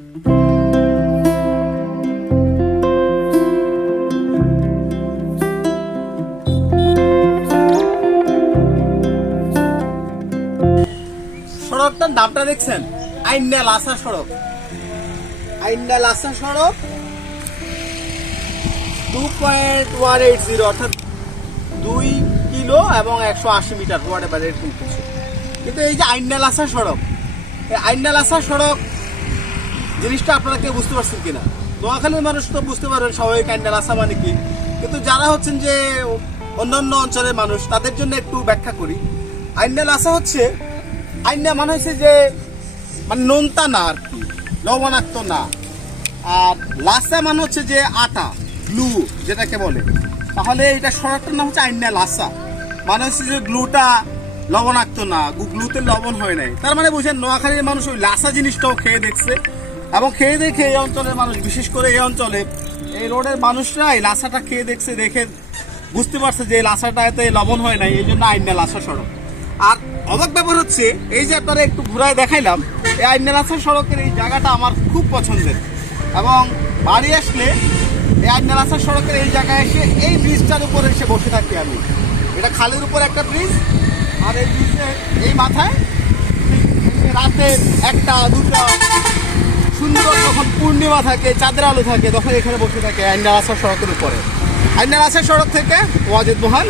সড়কটার নামটা দেখছেন, আইন্যা লাসা সড়ক। আইন্যা লাসা সড়ক 2.180 অর্থাৎ 2 কিলো এবং 180 মিটার হোয়াটএভার এরকম কিছু। কিন্তু এই যে আইন্যা লাসা সড়ক, এই আইন্যা লাসা সড়ক জিনিসটা আপনারা কেউ বুঝতে পারছেন কিনা? নোয়াখালীর মানুষ তো বুঝতে পারবেন স্বাভাবিক আইন্যা লাসা মানে কি, কিন্তু যারা হচ্ছেন যে অন্যান্য অঞ্চলের মানুষ তাদের জন্য একটু ব্যাখ্যা করি। আইন্যা লাসা হচ্ছে, আইন্যা মানে হচ্ছে যে মানে নোনতা না আর কি, লবণাক্ত না। আর লাসা মানে হচ্ছে যে আটা, গ্লু যেটাকে বলে। তাহলে এটা সড়কটার নাম হচ্ছে আইন্যা লাসা, মানে হচ্ছে যে গ্লুটা লবণাক্ত না, গ্লুতে লবণ হয় নাই। তার মানে বুঝেন নোয়াখালীর মানুষ ওই লাসা জিনিসটাও খেয়ে দেখছে, এবং খেয়ে দেখে এই অঞ্চলের মানুষ, বিশেষ করে এই অঞ্চলে এই রোডের মানুষরা এই লাসাটা খেয়ে দেখছে, দেখে বুঝতে পারছে যে এই লাসাটাতে লবণ হয় নাই, এই জন্য আইন্যা লাসা সড়ক। আর অবাক ব্যাপার হচ্ছে, এই যে আপনারা একটু ঘুরায় দেখাইলাম, এই আইন্যা লাসা সড়কের এই জায়গাটা আমার খুব পছন্দের, এবং বাড়ি আসলে এই আইন্যা লাসা সড়কের এই জায়গায় এসে এই ব্রিজটার উপরে এসে বসে থাকি আমি। এটা খালের উপর একটা ব্রিজ, আর এই ব্রিজের এই মাথায় রাতে 1টা 2টা সুন্দর যখন পূর্ণিমা থাকে, চাঁদের আলো থাকে, তখন এখানে বসে থাকে আইন্যা লাসা সড়কের উপরে। আইন্যা লাসা সড়ক থেকে ওয়াজেদ মোহান।